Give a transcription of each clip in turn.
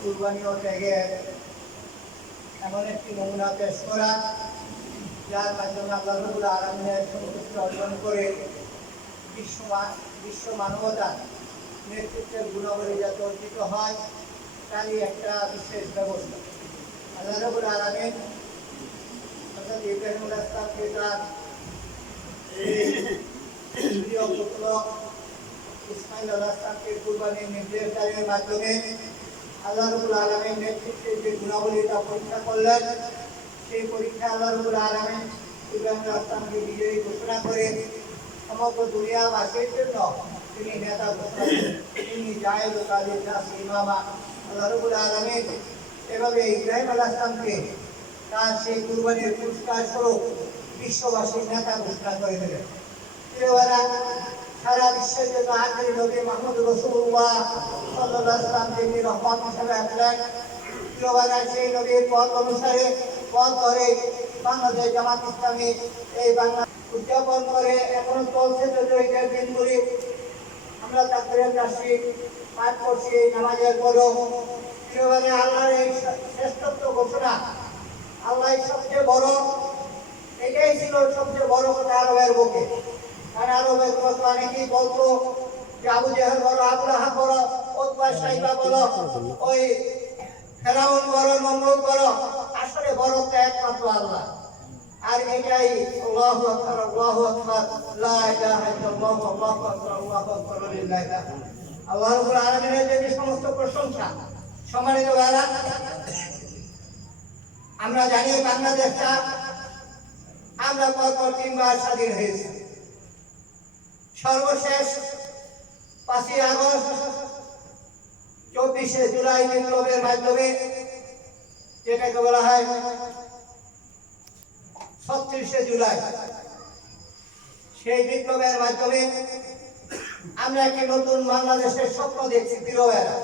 কুরবানি ও ত্যাগের এমন একটি নমুনা পেশ করা, যার মাধ্যমে আল্লাহ রাব্বুল আলামিনের সন্তুষ্টি অর্জন করে বিশ্ব মানবতার নেতৃত্বের গুণাবলী যাতে অর্জিত হয় তারই একটা বিশেষ ব্যবস্থা। আল্লাহ রাব্বুল আলামিন হযরত ইব্রাহিম আলাইহিস সালামকে তার প্রিয় পুত্র ইসমাঈল আলাইহিস সালামকে কুরবানির নির্দেশের মাধ্যমে আল্লাহ রাব্বুল আলামিন নেতৃত্বের যে গুণাবলীটা পরীক্ষা করলেন, সেই পরীক্ষা আল্লাহ রাব্বুল আলামিন ইব্রাহিম আলাইহিস সালামকে বিজয়ী ঘোষণা করে সমগ্র দুনিয়াবাসীর জন্য তিনি নেতা ঘোষণা করেন। তিনি জায়েদু তাদের নাস ইমামা। আল্লাহ রাব্বুল আলামিন এভাবে ইব্রাহিম আলাইহিস সালামকে তার সেই কুরবানির পুরস্কার স্বরূপ বিশ্ববাসীর নেতা ঘোষণা করে দিলেন। সারা বিশ্বের জন্য আখেরি নবী মুহাম্মদ রাসূলুল্লাহ সাল্লাল্লাহু আলাইহি ওয়াসাল্লাম যিনি রহমত হিসেবে আসলেন, সেই নবীর পথ অনুসারে পথ ধরে বাংলাদেশ জামাত ইসলামী এই বাংলা উদযাপন করে এখনো চলছে। যদিও এই দিনগুলি আমরা তাকবীরের তাসবিহ পাঠ করছি এই নামাজের পরও, আল্লাহর এই শ্রেষ্ঠত্ব ঘোষণা, আল্লাহ সবচেয়ে বড়, এটাই ছিল সবচেয়ে বড় কথা আরবের বুকে। কারণ আরবের কথা অনেকেই বলতো যে আবু জেহেল বড়, আবু লাহাব বড়, উতবা সাইবা বড়, ওই ফেরাউন বড়, নমরুদ বড়। আসলে বড় তো একমাত্র আল্লাহ। আর এটাই আল্লাহু আকবার, আল্লাহু আকবার, লা ইলাহা ইল্লাল্লাহ, আল্লাহু আকবার, আল্লাহু আকবার, লিল্লাহি তাআলা। আল্লাহ রাব্বুল আলামিনের যে সমস্ত প্রশংসা। সম্মানিত ভাইরা, আমরা জানি বাংলাদেশটা আমরা পরপর 3 বার স্বাধীন হয়েছি। সর্বশেষ 5ই আগস্ট, 24শে জুলাই বিপ্লবের মাধ্যমে, যেটাকে বলা হয় 36শে জুলাই, সেই বিপ্লবের মাধ্যমে আমরা একটি নতুন বাংলাদেশের স্বপ্ন দেখছি। প্রিয়রা,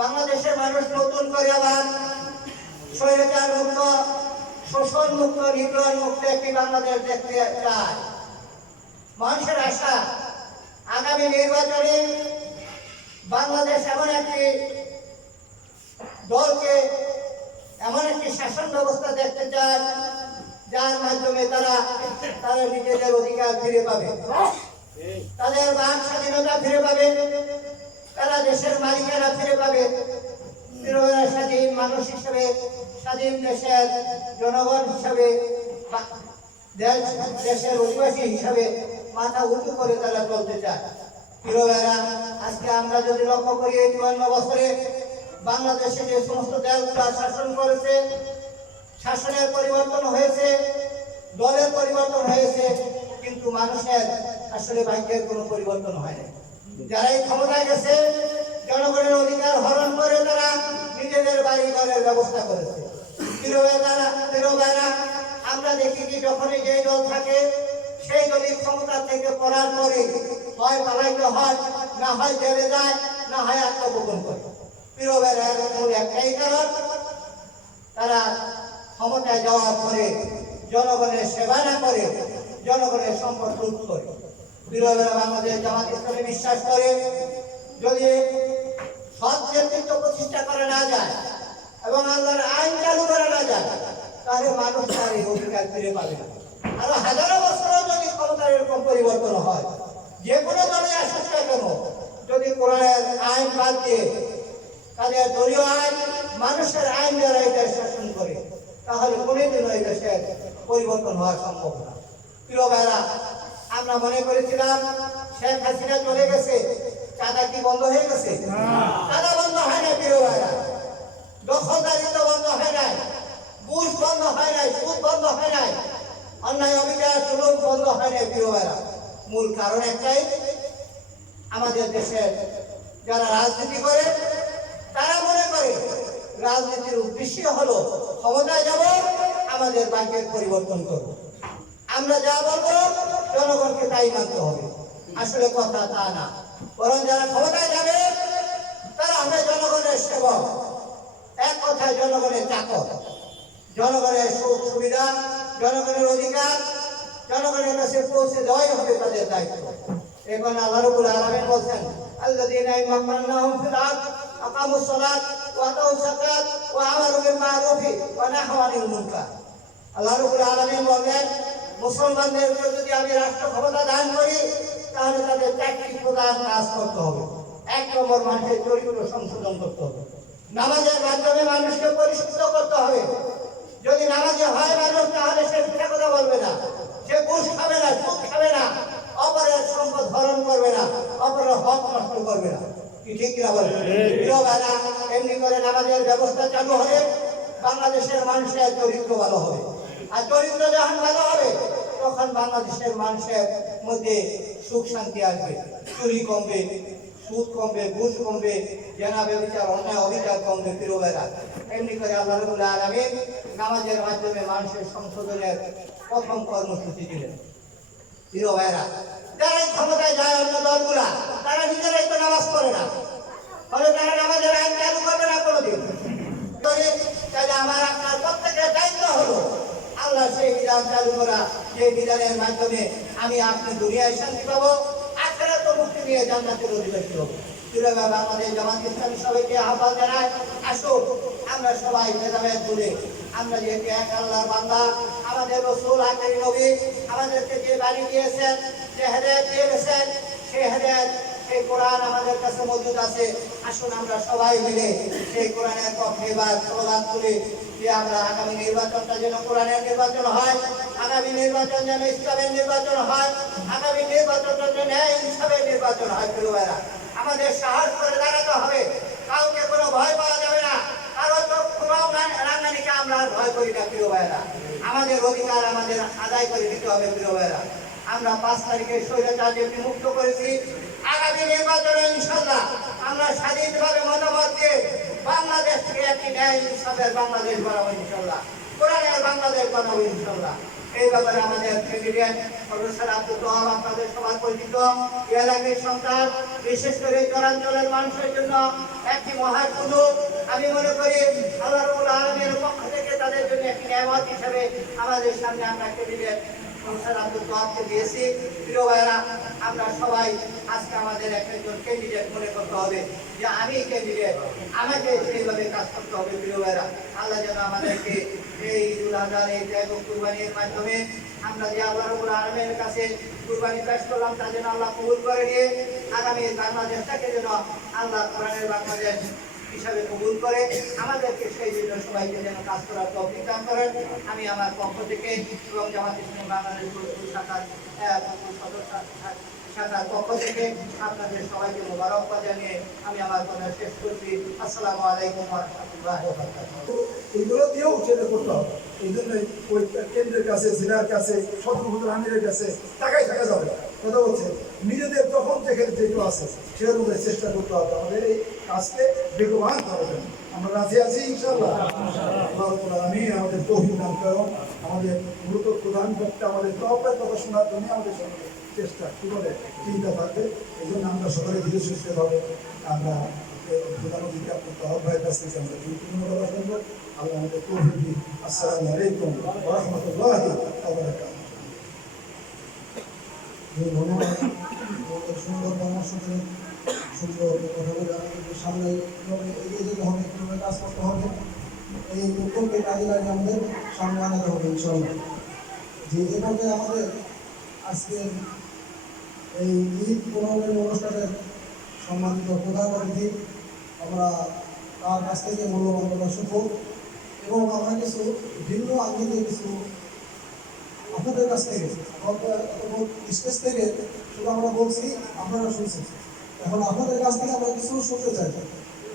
বাংলাদেশের মানুষ নতুন করে আবার স্বৈরাচার মুক্ত, শোষণ মুক্ত, নিপীড়ন মুক্ত একটি বাংলাদেশ দেখতে চায়। মানুষের আশা আগামী নির্বাচনে বাংলাদেশ এমন একটি দলকে, এমন একটি শাসন ব্যবস্থা দেখতে চায় যার মাধ্যমে তারা নিজেদের অধিকার ফিরে পাবে, তাদের বাক স্বাধীনতা ফিরে পাবে, তারা দেশের মালিকানা ফিরে পাবে। স্বাধীন মানুষ হিসেবে, স্বাধীন দেশের জনগণ হিসাবে, দেশের অধিবাসী হিসাবে মাথা উঁচু করে তারা চলতে চায়। প্রিয়রা, আজকে আমরা যদি লক্ষ্য করি, এই 54 বছরে বাংলাদেশে যে সমস্ত দলগুলো শাসন করেছে, শাসনের পরিবর্তন হয়েছে, দলের পরিবর্তন হয়েছে, কিন্তু মানুষের আসলে ভাগ্যের কোনো পরিবর্তন হয়নি। যারাই ক্ষমতায় গেছে, জনগণের অধিকার হরণ করে তারা নিজেদের বাড়ি ঘরের ব্যবস্থা করেছে। প্রিয়রা, আমরা দেখি কি যখনই যে দল থাকে, সেই দলই ক্ষমতা থেকে পড়ার পরে হয় পালাইতে হয়, না হয় জেলে যায়, না হয় আত্মগোপন করে। প্রিয়রা, মূল একটাই কারণ, তারা ক্ষমতায় যাওয়ার পরে জনগণের সেবা না করে জনগণের সম্পদ লুট করে। প্রিয়রা, বাংলাদেশ জামাত ইসলামী বিশ্বাস করে, যদি সৎ নেতৃত্ব প্রতিষ্ঠা করা না যায় এবং আল্লাহর আইন চালু করা না যায়, তাহলে মানুষ তার এই অধিকার ফিরে পাবে না। আরো হাজারো বছরও যদি ক্ষমতার এরকম পরিবর্তন হয়, যে কোনো দলে আসুক না কেন, যদি কোরআনের আইন বাদ দিয়ে তাদের দলীয় আইন, মানুষের আইন দ্বারা এটা শাসন করে, তাহলে কোনোদিনও এই দেশের পরিবর্তন হওয়া সম্ভব না। প্রিয় ভাইরা, আমরা মনে করেছিলাম শেখ হাসিনা চলে গেছে, চাঁদা কি বন্ধ হয়ে গেছে? চাঁদা বন্ধ হয় না। প্রিয় ভাইরা, দখলদারিত্ব বন্ধ হয় নাই, ঘুষ বন্ধ হয় নাই, সুদ বন্ধ হয় নাই, অন্যায় অবিচার জুলুম বন্ধ হয় নাই। প্রিয় ভাইরা, মূল কারণ একটাই, আমাদের দেশের যারা রাজনীতি করে তারা মনে করে রাজনীতির উদ্দেশ্য হলো ক্ষমতায় যাব, আমাদের ভাগ্যের পরিবর্তন করব, আমরা যা বলবো জনগণকে তাই মানতে হবে। আসলে কথা তা না, বরং যারা ক্ষমতায় যাবে তারা হবে জনগণের সেবক, এক কথায় জনগণের চাকর। জনগণের সুখ সুবিধা, জনগণের অধিকার জনগণের কাছে পৌঁছে দেওয়াই হবে তাদের দায়িত্ব। এখন আল্লাহ রাব্বুল আলামিন বলেন, আল্লাযীনা ইন মাক্কানাহুম ফিল আরদ আকামুস সালাত ওয়া আতাউজ যাকাত ওয়া আমারু বিল মারুফ ওয়া নাহাউ আনিল মুনকার। আল্লাহ রাব্বুল আলামিন বলেন, মুসলমানদের উপর যদি আমি রাষ্ট্র ক্ষমতা দান করি তাহলে তাদের চারটি প্রধান কাজ করতে হবে। এক নম্বর, মানুষের চরিত্র সংশোধন করতে হবে। নামাজের মাধ্যমে মানুষকে পরিশুদ্ধ করতে হবে। যদি নামাজে হয় মানুষ, তাহলে সে মিথ্যা কথা বলবে না, সে ঘুষ খাবে না, সুদ খাবে না, অপরের সম্পদ হরণ করবে না, অপরের হক নষ্ট করবে না। কি ঠিক কিনা বলেন? এমনি করে নামাজের ব্যবস্থা চালু হবে, বাংলাদেশের মানুষের চরিত্র ভালো হবে। আর চরিত্র যখন ভালো হবে তখন বাংলাদেশের মানুষের মধ্যে সুখ শান্তি আসবে, চুরি কমবে, সুদ কমবে, ঘুষ কমবে, জেনা ব্যভিচার অন্যায় অবিচার কমবে। প্রিয় ভাইরা, এমনি করে আল্লাহ রাব্বুল আলামিন নামাজের মাধ্যমে মানুষের সংশোধনের প্রথম কর্মসূচি দিলেন। প্রিয় ভাইরা, যারা ক্ষমতায় যায় অন্য দলগুলা, তারা নিজেরাই তো নামাজ পড়ে না, ফলে তারা নামাজের আইন চালু করবে না কোনোদিন। তাহলে আমার আপনার প্রত্যেকের দায়িত্ব হলো আল্লাহ সেই বিধান চালু করা, যে বিধানের মাধ্যমে আমি আপনি দুনিয়ায় শান্তি পাবো, আখিরাতে মুক্তি নিয়ে জান্নাতের অধিবাসী হবো। আমাদের জামাত ইসলামী সবাইকে আহ্বান জানায়, আসুন আমরা সবাই ভেদাভেদ ভুলে, আমরা যেহেতু এক আল্লাহর বান্দা, আমাদের রাসূল আখিরি নবী আমাদেরকে যে বাণী দিয়েছেন, যে হেদায়েত দিয়েছেন, সেই হেদায়েত, সেই কোরআন আমাদের কাছে মজুদ আছে। আসুন আমরা সবাই মিলে সেই কোরআনের পক্ষে বা স্লোগান তুলি যে আমরা আগামী নির্বাচনটা যেন কোরআনের নির্বাচন হয়, আগামী নির্বাচন যেন ইসলামের নির্বাচন হয়, আগামী নির্বাচনটা যেন ন্যায় ইনসাফের নির্বাচন হয়। প্রিয় ভাইরা, আমাদের সাহস করে দাঁড়াতে হবে, কাউকে কোনো ভয় পাওয়া যাবে না, কারো চোখ খোলাও রাঙ্গানিকে আমরা ভয় করি না। প্রিয় ভাইরা, আমাদের অধিকার আমাদের আদায় করে দিতে হবে। প্রিয় ভাইরা, আমরা 5 তারিখে স্বৈরাচারকে বিমুক্ত করেছি। আগামী নির্বাচনে ইনশাআল্লাহ আমরা স্বাধীনভাবে মতামত দিয়ে বাংলাদেশ থেকে একটি ন্যায় ইনসাফের বাংলাদেশ বানাবো ইনশাআল্লাহ, কোরআনের বাংলাদেশ বানাবো ইনশাআল্লাহ। এই ব্যাপারে আমাদের প্রেসিডেন্ট প্রফেসর আব্দুল ওয়াহাব আপনাদের সবার পরিচিত, এলাকার সন্তান, বিশেষ করে চরাঞ্চলের মানুষের জন্য একটি মহা সুযোগ। আমি মনে করি আল্লাহ রাব্বুল আলামিনের পক্ষ থেকে তাদের জন্য একটি নিয়ামত হিসেবে আমাদের সামনে আমরা প্রেসিডেন্ট প্রফেসর আব্দুল ওয়াহাবকে দিয়েছি। প্রিয় ভাইরা, আমরা সবাই আজকে আমাদের একজন ক্যান্ডিডেট মনে করতে হবে যে আমি ক্যান্ডিডেট, আমাকে সেইভাবে কাজ করতে হবে। প্রিয় ভাইরা, আল্লাহ যেন আমাদেরকে এই ঈদুল আজহার এই ত্যাগ কুরবানির মাধ্যমে আমরা যে আল্লাহ রাব্বুল আলামিনের কাছে কুরবানি পেশ করলাম তা যেন আল্লাহ কবুল করে নিয়ে আগামী বাংলাদেশটাকে যেন আল্লাহ কোরআনের বাংলাদেশ হিসাবে কবুল করে আমাদেরকে সেই জন্য সবাইকে যেন কাজ করার তৌফিক দান করেন। আমি আমার পক্ষ থেকে এবং জামাত ইসলামী বাংলাদেশ শাখার শাখার পক্ষ থেকে আপনাদের সবাইকে মোবারকবাদ জানিয়ে আমি আমার কথা শেষ করছি। আসসালামু আলাইকুম ওয়া রাহমাতুল্লাহি ওয়া বারাকাতুহু। এগুলো দিয়েও সেটা করতে হবে। এই জন্য ওই কেন্দ্রের কাছে, জেলার কাছে, সদর আমিরের কাছে টাকায় থাকা যাবে না। কথা হচ্ছে নিজেদের যখন যেখানে যেটু আছে সেরকম চেষ্টা করতে হবে আমাদের এই কাজকে বেগবান করার জন্য। আমরা রাজি আছি ইনশাআল্লাহ। আমি আমাদের তৌফিক দান করুন। আমাদের মূলত প্রধান বক্তা আমাদের তহবের কথা শোনার জন্য আমাদের সঙ্গে চেষ্টা কি বলে চিন্তা থাকবে। এই জন্য আমরা সকলে ধীরে সুস্থে হবে। আমরা প্রধান অধিকার তহব ভাইয়ের কাছ থেকে আমরা গুরুত্বপূর্ণ কথা শুনবো। আল্লাহ আমাদের তৌফিক দিন। আসসালামু আলাইকুম ওয়া রাহমাতুল্লাহি ওয়া বারাকাতুহু। ধন্যবাদ, সুন্দর পরামর্শ করে সুন্দর কথা বলে আমাদের সামনে এগিয়ে যেতে হবে, কীভাবে কাজ করতে হবে, এই উদ্যোগকে কাজে লাগিয়ে আমাদের সামনে আনাতে হবে ইনশাআল্লাহ। যে এভাবে আমাদের আজকের এই ঈদ পুনর্মিলন অনুষ্ঠানের সম্মানিত প্রধান অতিথি, আমরা তার কাছ থেকে মূল্যবান কথা শুনব এবং আমরা কিছু ভিন্ন আঙ্গিকে কিছু আপনাদের কাছ থেকে স্টেজ থেকে শুধু আমরা বলছি, আপনারা শুনছেন। এখন আপনাদের কাছ থেকে আমরা কিছু শুনতে চাই।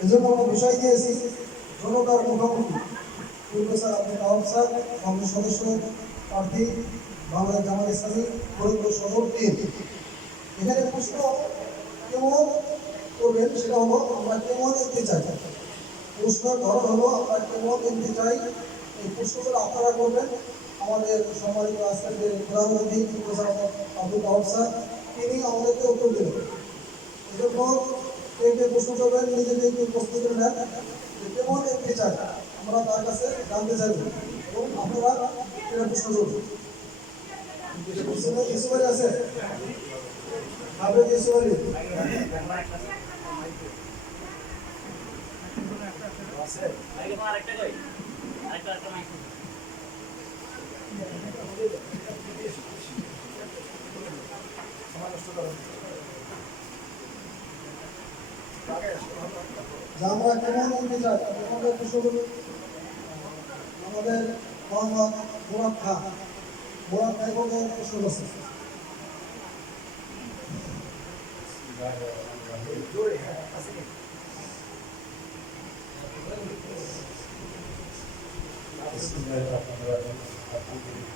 এজন্য আমরা বিষয় দিয়েছি জনতার মুখোমুখি। প্রফেসর আব্দুল ওয়াহাব স্যার, কংগ্রেস সদস্য প্রার্থী, বাংলাদেশ জামাত ইসলামী ফরিদপুর সদর 3। এখানে প্রশ্ন কেমন করবেন সেটা হলো আমরা কেমন এনতে চাই। প্রশ্নের ধরন হলো আমরা কেমন এনতে চাই। এই প্রশ্নগুলো আপনারা করবেন। আমাদের সম্মানিত আজকের যে প্রধান অতিথি প্রফেসর আব্দুল ওয়াহাব স্যার, তিনি আমাদেরকে উত্তর দেবেন। এজন্য কেউ প্রশ্ন করবেন, নিজেকে একটু প্রস্তুতি নেন যে কেমন এনতে চাই, আমরা তার কাছে জানতে চাইব এবং আপনারা সেটা প্রশ্ন করবেন। ইসুবারি আছে, আবেদ ইসুবারি, আছে সময় নষ্ট করেন যে আমরা কেমন এগিয়ে যাই আমাদের শুরু আমাদের মোহাম্মদ মুরাদ খান বলতে প্রশ্ন করছে জোরে হ্যাঁ আছে কি Bismillahirrahmanirrahim.